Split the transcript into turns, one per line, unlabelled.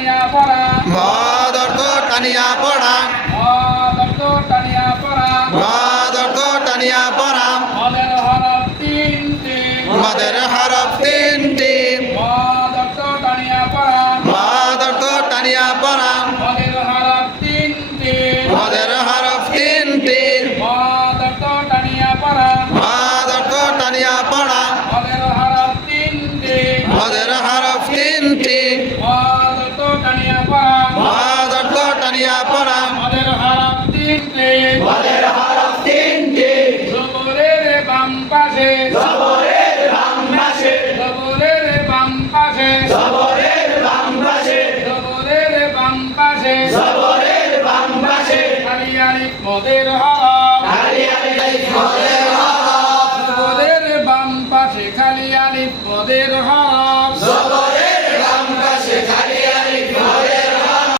টানিয়া পড়া।
মদর
তো
টানিয়া পড়া। মদর হরফ তিন
বাম পাশে। জবরের বাম পাশে। জবরের বাম পাশে। জবরের বাম পাশে। জবরের বাম পাশে। জবরের বাম পাশে। আলি মদের হরফ আলি
মদের হরফ
জবরের বাম খালি আরি মদের হরফ